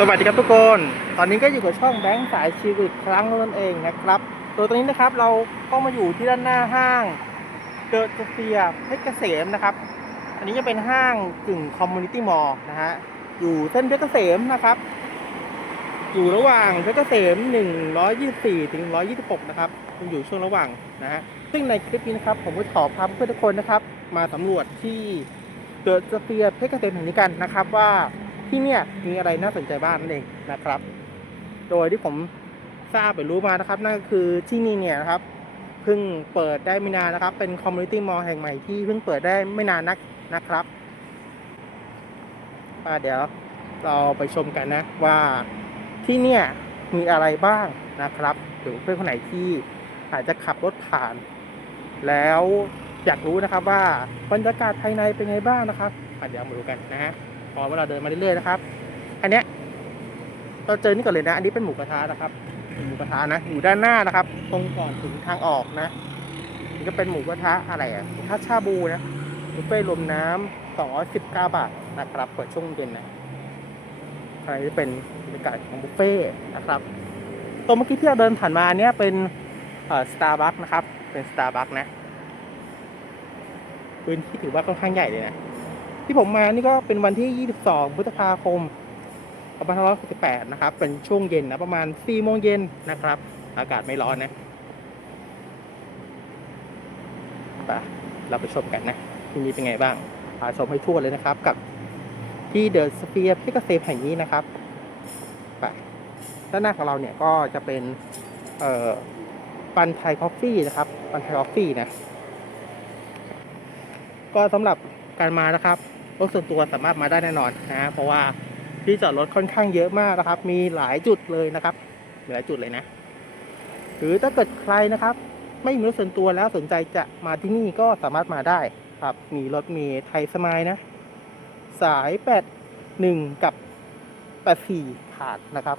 สวัสดีครับทุกคน ตอนนี้ก็อยู่กับช่องแบงค์สายชีวิตครั้งนั่นเองนะครับโดยตอนนี้นะครับเราก็มาอยู่ที่ด้านหน้าห้างเดอะเฟียเพชรเกษมนะครับ อันนี้จะเป็นห้างกึ่งคอมมูนิตี้มอลล์นะฮะ อยู่เส้นเพชรเกษมนะครับ อยู่ระหว่างเพชรเกษม 124 ถึง 126 นะครับมันอยู่ช่วงระหว่างนะฮะ ซึ่งในคลิปนี้นะครับผมก็ขอพาเพื่อนทุกคนนะครับ มาสำรวจที่เดอะเฟียเพชรเกษมแห่งนี้กันนะครับว่า ที่เนี่ยมีอะไรน่าสนใจบ้างนั่นเองนะครับ โดยที่ผมทราบไปรู้มานะครับ นั่นก็คือที่นี่เนี่ยนะครับเพิ่งเปิดได้ไม่นานนะครับ เป็นคอมมูนิตี้มอลล์แห่งใหม่ที่เพิ่งเปิดได้ไม่นานนักนะครับอ่าเดี๋ยวเราไปชมกันนะว่าที่เนี่ยมีอะไรบ้างนะครับหรือเพื่อนคนไหนที่อาจจะขับรถผ่าน แล้วอยากรู้นะครับว่าบรรยากาศภายในเป็นไงบ้างนะครับเดี๋ยวมาดูกันนะฮะ พอเวลาเดินมาเรื่อยๆนะครับ อันเนี้ยเราเจอนี่ก่อนเลยนะ อันนี้เป็นหมูกระทะนะครับ หมูกระทะนะอยู่ด้านหน้านะครับ ตรงก่อนถึงทางออกนะนี่ก็เป็นหมูกระทะอะไรอะกระทะชาบูนะบุฟเฟ่ต์รวมน้ำ219บาทนะครับ เปิดช่วงเย็นนะอะไรที่เป็นบรรยากาศของบุฟเฟ่ต์นะครับตรงเมื่อกี้ที่เราเดินผ่านมาเนี้ยเป็นเอ่อสตาร์บัคนะครับ เป็นสตาร์บัคนะพื้นที่ถือว่าค่อนข้างใหญ่เลยนะ ที่ผมมานี่ก็เป็นวันที่ 22 พฤษภาคม2568นะครับ เป็นช่วงเย็นนะประมาณ 4 โมงเย็นนะครับ อากาศไม่ร้อนนะไปเราไปชมกันนะ ที่นี่เป็นไงบ้างพาชมให้ทั่วเลยนะครับ กับที่เดอะสเฟียร์พิกเซฟแห่งนี้นะครับไปด้านหน้าของเราเนี่ยก็จะเป็นเอ่อปันไทยคอฟฟี่นะครับ ปันไทยคอฟฟี่นะ ก็สำหรับการมานะครับ รถส่วนตัวสามารถมาได้แน่นอนนะเพราะว่าที่จอดรถค่อนข้างเยอะมากนะครับ มีหลายจุดเลยนะครับมีหลายจุดเลยนะ หรือถ้าเกิดใครนะครับ ไม่มีรถส่วนตัวแล้วสนใจจะมาที่นี่ก็สามารถมาได้ครับ มีรถมีไทยสมายนะ สายแปดหนึ่งกับแปดสี่ผ่านนะครับ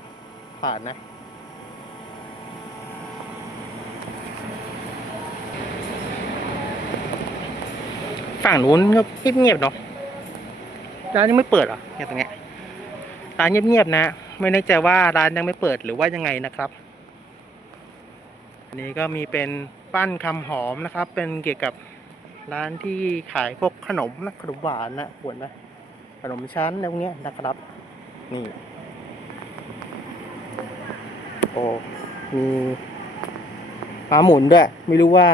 ผ่านนะฝั่งนู้นก็เงียบๆเนาะ ร้านยังไม่เปิดเหรอเนี่ยตรงเนี้ยร้านเงียบๆนะ ไม่แน่ใจว่าร้านยังไม่เปิดหรือว่ายังไงนะครับ อันนี้ก็มีเป็นปั้นคำหอมนะครับ เป็นเกี่ยวกับร้านที่ขายพวกขนมนะขนมหวานนะหวนนะขนมชั้นอะไรพวกเนี้ยนะครับ นี่โอ้มีม้าหมุนด้วย ไม่รู้ว่า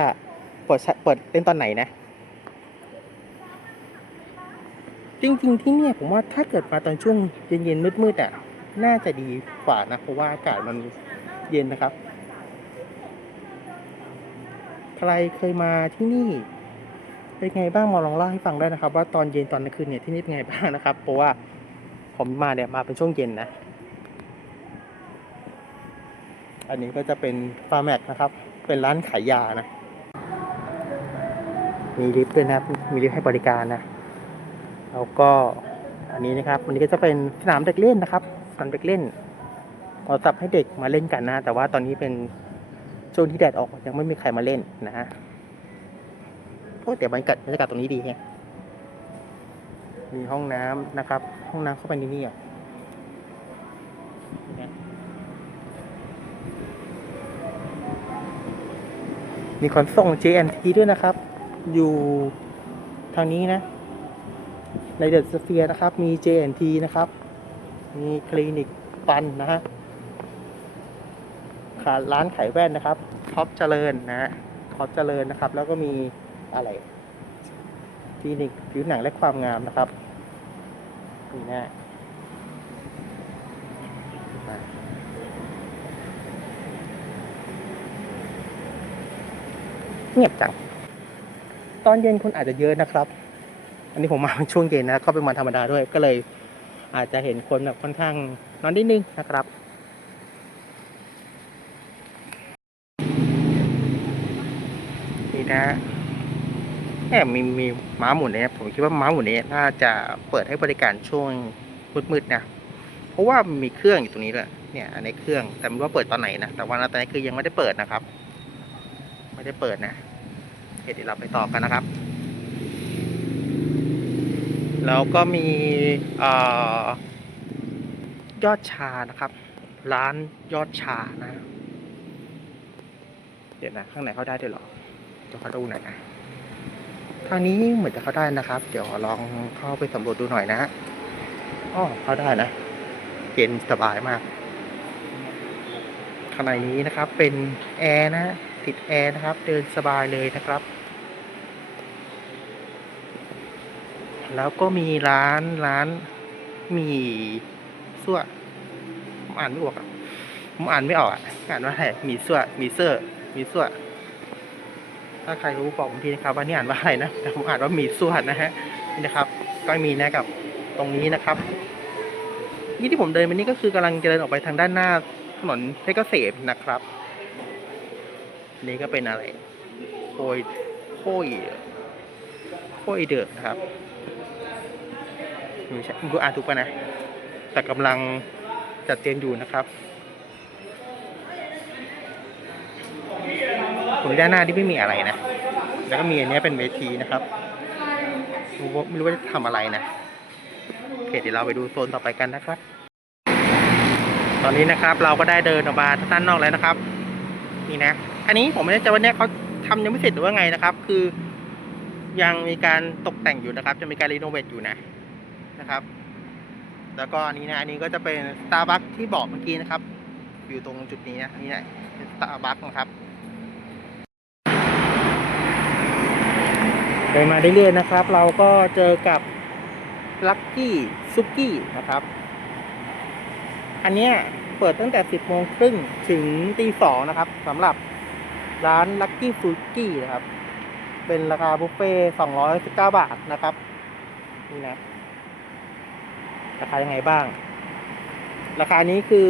เปิดเปิดเล่นตอนไหนนะ จริงๆที่เนี่ยผมว่าถ้าเกิดมาตอนช่วงเย็นๆมืดๆอะน่าจะดีกว่านะเพราะว่าอากาศมันเย็นนะครับ ใครเคยมาที่นี่เป็นไงบ้างมาลองเล่าให้ฟังได้นะครับ ว่าตอนเย็นตอนกลางคืนเนี่ยที่นี่เป็นไงบ้างนะครับ เพราะว่าผมมาเนี่ยมาเป็นช่วงเย็นนะ อันนี้ก็จะเป็นฟาร์แมกนะครับ เป็นร้านขายยานะ มีลิฟต์ด้วยนะมีลิฟต์ให้บริการนะ แล้วก็อันนี้นะครับวันนี้ก็จะเป็นสนามเด็กเล่นนะครับสนามเด็กเล่นเอาสับให้เด็กมาเล่นกันนะ แต่ว่าตอนนี้เป็นช่วงที่แดดออกยังไม่มีใครมาเล่นนะฮะโอ้แต่บรรยากาศบรรยากาศตรงนี้ดีแฮะมีห้องน้ำนะครับ ห้องน้ำเข้าไปในนี่อะมีขนส่ง JNT ด้วยนะครับ อยู่ทางนี้นะ ในเดอะสเฟียนะครับ มี JNT นะครับ มีคลินิกฟันนะฮะขาร้านขายแว่นนะครับท็อปเจริญนะฮะท็อปเจริญนะครับ แล้วก็มีอะไรคลินิกผิวหนังและความงามนะครับนี่นะเงียบจัง ตอนเย็นคนอาจจะเยอะนะครับ อันนี้ผมมาเป็นช่วงเย็นนะก็เป็นวันธรรมดาด้วยก็เลย อาจจะเห็นคนแบบค่อนข้างน้อยนิดนึงนะครับนี่นะแอบมีมีม้าหมุนเนี่ยผมคิดว่าม้าหมุนเนี่ยน่าจะเปิดให้บริการช่วงมืดๆนะเพราะว่ามีเครื่องอยู่ตรงนี้ด้วยเนี่ยในเครื่องแต่ไม่รู้ว่าเปิดตอนไหนนะแต่ว่าตอนนี้คือยังไม่ได้เปิดนะครับ ไม่ได้เปิดนะเดี๋ยวเราไปต่อกันนะครับ แล้วก็มีอยอดชานะครับ ร้านยอดชานะ เดี๋ยวนะข้างในเข้าได้ด้วยหรอเดี๋ยวเขาดูหน่อยนะทางนี้เหมือนจะเข้าได้นะครับ เดี๋ยวลองเข้าไปสำรวจดูหน่อยนะอ๋อเข้าได้นะเย็นสบายมากข้างในนี้นะครับ เป็นแอร์นะติดแอร์นะครับ เดินสบายเลยนะครับ แล้วก็มีร้านร้านหมีสั่วผมอ่านไม่ออกผมอ่านไม่ออกอะอ่านว่าอะไรหมีสั่วหมีเซอร์หมีสั่วถ้าใครรู้บอกผมทีนะครับว่านี่อ่านว่าอะไรนะแต่ผมอ่านว่าหมีสั่วนะฮะนี่นะครับ ก็มีนะกับตรงนี้นะครับนี่ที่ผมเดินไปนี่ก็คือกำลังจะเดินออกไปทางด้านหน้าถนนเพชรเกษมนะครับ นี่ก็เป็นอะไรโคยโคยโคยเดือดครับ ม่ใช่กูอ่านถูกปะนะ แต่กำลังจัดเตรียมอยู่นะครับตรงด้านหน้าที่ไม่มีอะไรนะ แล้วก็มีอันนี้เป็นเวทีนะครับไม่รู้ว่าไม่รู้ว่าจะทำอะไรนะโอเคเดี๋ยวเราไปดูโซนต่อไปกันนะครับ ตอนนี้นะครับเราก็ได้เดินออกมาด้านนอกแล้วนะครับ นี่นะ อันนี้ผมไม่แน่ใจว่าเนี่ยเขาทำยังไม่เสร็จหรือว่าไงนะครับ คือยังมีการตกแต่งอยู่นะครับ จะมีการรีโนเวทอยู่นะ นะครับ แล้วก็อันนี้นะอันนี้ก็จะเป็นสตาร์บัคที่บอกเมื่อกี้นะครับ อยู่ตรงจุดนี้นะนี่นะเป็นสตาร์บัคนะครับเดินมาเรื่อยๆนะครับ เราก็เจอกับลักกี้ซุกี้นะครับ อันเนี้ยเปิดตั้งแต่ 10โมงครึ่งถึงตีสองนะครับสำหรับร้านลักกี้ซุกี้นะครับ เป็นราคาบุฟเฟ่219 บาทนะครับ นี่นะ ราคายังไงบ้าง ราคานี้คือ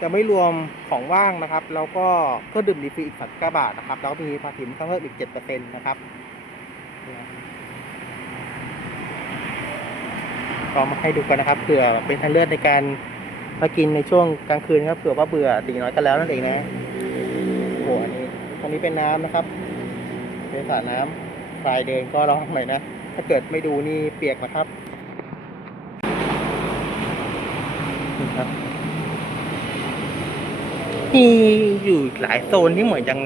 จะไม่รวมของว่างนะครับ แล้วก็เครื่องดื่มดีฟรีอีก39บาทนะครับ แล้วก็มีภาษีเพิ่มอีก7%นะครับนี่นะครับก็มาให้ดูกันนะครับเผื่อเป็นทางเลือกในการมากินในช่วงกลางคืนครับเผื่อว่าเบื่อตีน้อยกันแล้วนั่นเองนะโอ้โหอันนี้ตรงนี้เป็นน้ำนะครับเป็นสระน้ำใครเดินก็ระวังหน่อยนะถ้าเกิดไม่ดูนี่เปียกนะครับ นี่ ครับมีอยู่หลายโซนที่เหมือนยัง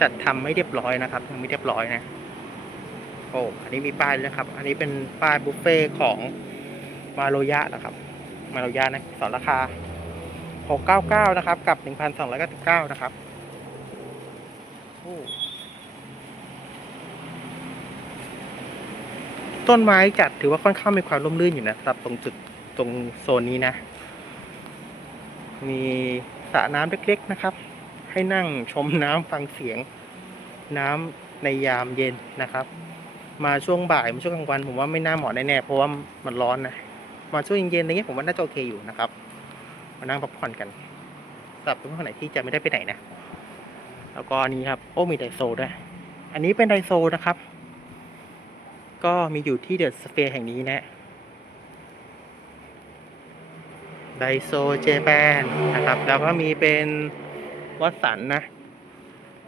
จัดทำไม่เรียบร้อยนะครับ ยังไม่เรียบร้อยนะ โอ้อันนี้มีป้ายด้วยครับ อันนี้เป็นป้ายบุฟเฟ่ของมาโรยะนะครับ มาโรยะนะสอนราคา 699 นะครับ กับ 1,299 นะครับโอ้ต้นไม้จัดถือว่าค่อนข้างมีความร่มรื่นอยู่นะครับ ตรงจุดตรงโซนนี้นะ มีสระน้ำเล็กๆนะครับ ให้นั่งชมน้ำฟังเสียงน้ำในยามเย็นนะครับ มาช่วงบ่ายมาช่วงกลางวันผมว่าไม่น่าเหมาะแน่ๆเพราะว่ามันร้อนนะมาช่วงเย็นๆอะไรเงี้ยผมว่าน่าจะโอเคอยู่นะครับ มานั่งพักผ่อนกันสำหรับคนไหนที่จะไม่ได้ไปไหนนะแล้วก็นนี้ครับ โอ้มีไดโซด้วย อันนี้เป็นไดโซนะครับ ก็มีอยู่ที่เดอะสเฟียร์แห่งนี้นะ ไดโซเจแปนนะครับ แล้วก็มีเป็นวัดสันนะ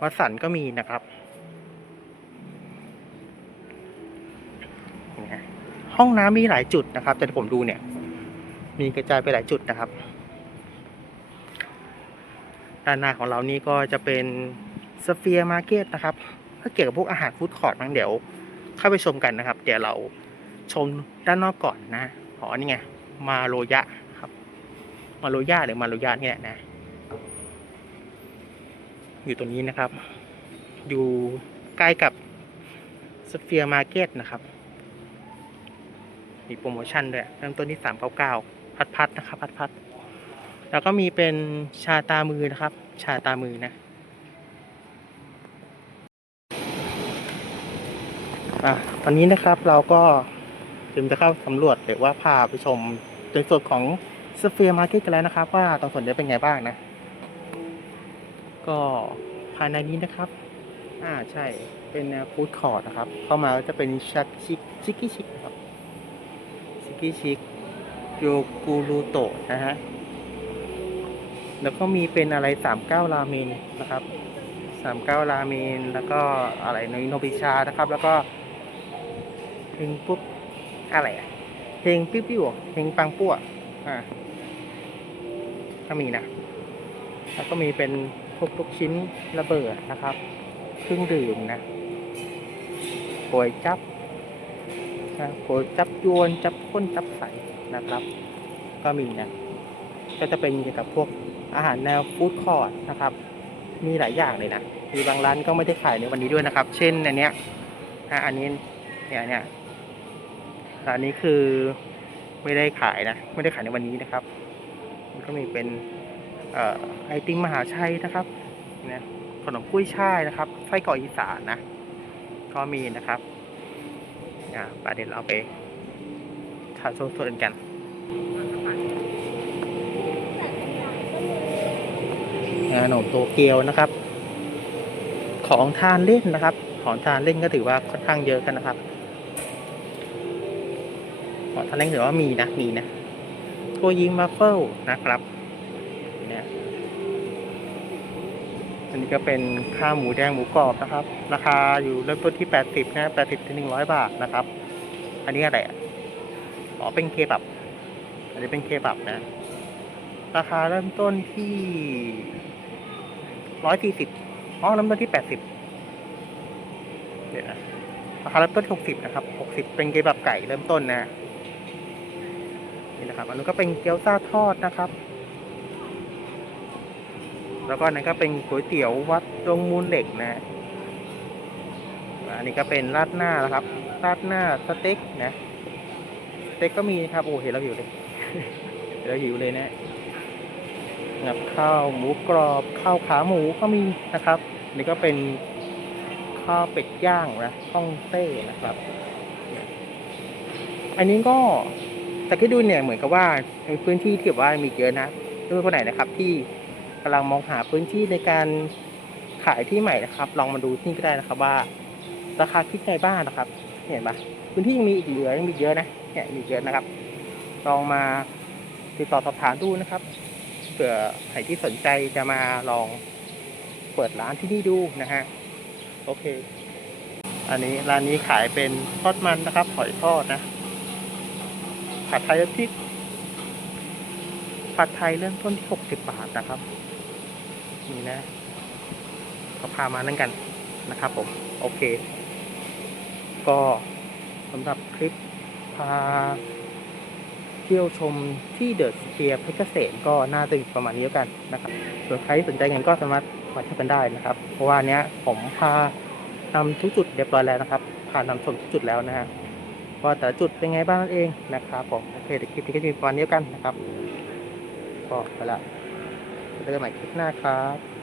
วัดสันก็มีนะครับ ห้องน้ำมีหลายจุดนะครับ แต่ผมดูเนี่ย มีกระจายไปหลายจุดนะครับด้านหน้าของเรานี่ก็จะเป็นสเฟียร์มาร์เก็ตนะครับ ถ้าเกี่ยวกับพวกอาหารฟู้ดคอร์ทมั้งเดี๋ยว เข้าไปชมกันนะครับ เดี๋ยวเราชมด้านนอกก่อนนะอ๋อนี่ไง มาโรยะ มาโรยะหรือมาโรยะนี่แหละนะ อยู่ตรงนี้นะครับ อยู่ใกล้กับสเฟียร์มาร์เก็ตนะครับ มีโปรโมชั่นด้วยเริ่มต้นที่399พัดพัดนะครับ พัดพัดแล้วก็มีเป็นชาตามือนะครับ ชาตามือนะอะตอนนี้นะครับเราก็เตรียมจะเข้าสำรวจหรือว่าพาไปชมในส่วนของ สเฟียร์มาร์เก็ตกันแล้วนะครับ ว่าตรงส่วนนี้เป็นไงบ้างนะ ก็ภายในนี้นะครับ อ่าใช่เป็นฟู้ดคอร์ทนะครับ เข้ามาก็จะเป็นชักชิกชิกกี้ชิกครับชิกกี้ชิกโยกูรูโตะนะฮะแล้วก็มีเป็นอะไรสามเก้าราเมนนะครับสามเก้าราเมนแล้วก็อะไรในโนบิชานะครับ แล้วก็เพลงปุ๊บอะไรอะเพลงปิ้วปิ้วเพลงปังปั้วอ่า ก็มีนะ แล้วก็มีเป็นพวกลูกชิ้นระเบิดนะครับ เครื่องดื่มนะโวยจับนะโวยจับยวน จับข้น จับใสนะครับ ก็มีนะ ก็จะเป็นเกี่ยวกับพวกอาหารแนวฟู้ดคอร์ทนะครับ มีหลายอย่างเลยนะ มีบางร้านก็ไม่ได้ขายในวันนี้ด้วยนะครับ เช่นอันเนี้ยอะอันนี้เนี่ยเนี่ยร้านนี้คือไม่ได้ขายนะ ไม่ได้ขายในวันนี้นะครับ ก็มีเป็นออไอติมมหาชัยนะครับนะขนมกุ้ยช่ายนะครับไส้กรอกอีสานนะก็มีนะครับอ่าประเด็นเราไปถ่ายโซนๆกันขนมโตเกียวนะครับ ของทานเล่นนะครับ ของทานเล่นก็ถือว่าค่อนข้างเยอะกันนะครับ ของทานเล่นถือว่ามีนะมีนะ ตัวยิงมาเฟิลนะครับเนี่ยอันนี้ก็เป็นข้าวหมูแดงหมูกรอบนะครับ ราคาอยู่เริ่มต้นที่ 80นะ80ถึง100 บาทนะครับ อันนี้อะไรอะอ๋อเป็นเคบับ อันนี้เป็นเคบับนะ ราคาเริ่มต้นที่ร้อยสี่สิบอ๋อเริ่มต้นที่แปดสิบเดี๋ยวนะราคาเริ่มต้นหกสิบนะครับหกสิบเป็นเกี๊ยวแบบไก่เริ่มต้นนะ นี่นะครับ อันนู้ก็เป็นเกี๊ยวซ่าทอดนะครับ แล้วก็อันนั้นก็เป็นก๋วยเตี๋ยววัดดงมูลเหล็กนะ อันนี้ก็เป็นราดหน้านะครับ ราดหน้าสเต็กนะ สเต็กก็มีนะครับ โอ้เห็นแล้วหิวเลยเห็นแล้วหิวเลยนะนับข้าวหมูกรอบข้าวขาหมูก็มีนะครับ นี่ก็เป็นข้าวเป็ดย่างนะต้องเต้นะครับ อันนี้ก็ แต่ที่ดูเนี่ยเหมือนกับว่าในพื้นที่ที่แบบว่ามีเยอะนะเพื่อนคนไหนนะครับ ที่กำลังมองหาพื้นที่ในการขายที่ใหม่นะครับ ลองมาดูที่นี่ก็ได้นะครับว่า ราคาคิดไงบ้างนะครับ เห็นปะพื้นที่ยังมีอีกเหลือยังมีเยอะนะเนี่ยมีเยอะนะครับ ลองมาติดต่อสอบถามดูนะครับเผื่อใครที่สนใจจะมาลองเปิดร้านที่นี่ดูนะฮะโอเค อันนี้ร้านนี้ขายเป็นทอดมันนะครับหอยทอดนะ ผัดไทยน้ำพริกผัดไทยเริ่มต้นที่หกสิบบาทนะครับ นี่นะก็พามานั่งกันนะครับผม โอเค ก็สำหรับคลิปพาเที่ยวชมที่เดอะสเฟียร์เพชรเกษมก็น่าจะอยู่ประมาณนี้แล้วกันนะครับ ส่วนใครที่สนใจเงินก็สามารถมาเที่ยวกันได้นะครับ เพราะว่าเนี้ยผมพานำทุกจุดเรียบร้อยแล้วนะครับ พานำชมทุกจุดแล้วนะฮะ ว่าแต่จุดเป็นไงบ้างนั่นเองนะครับผมโอเคเดี๋ยวคลิปนี้ก็จะมีประมาณนี้แล้วกันนะครับก็ไปละเจอกันใหม่คลิปหน้าครับ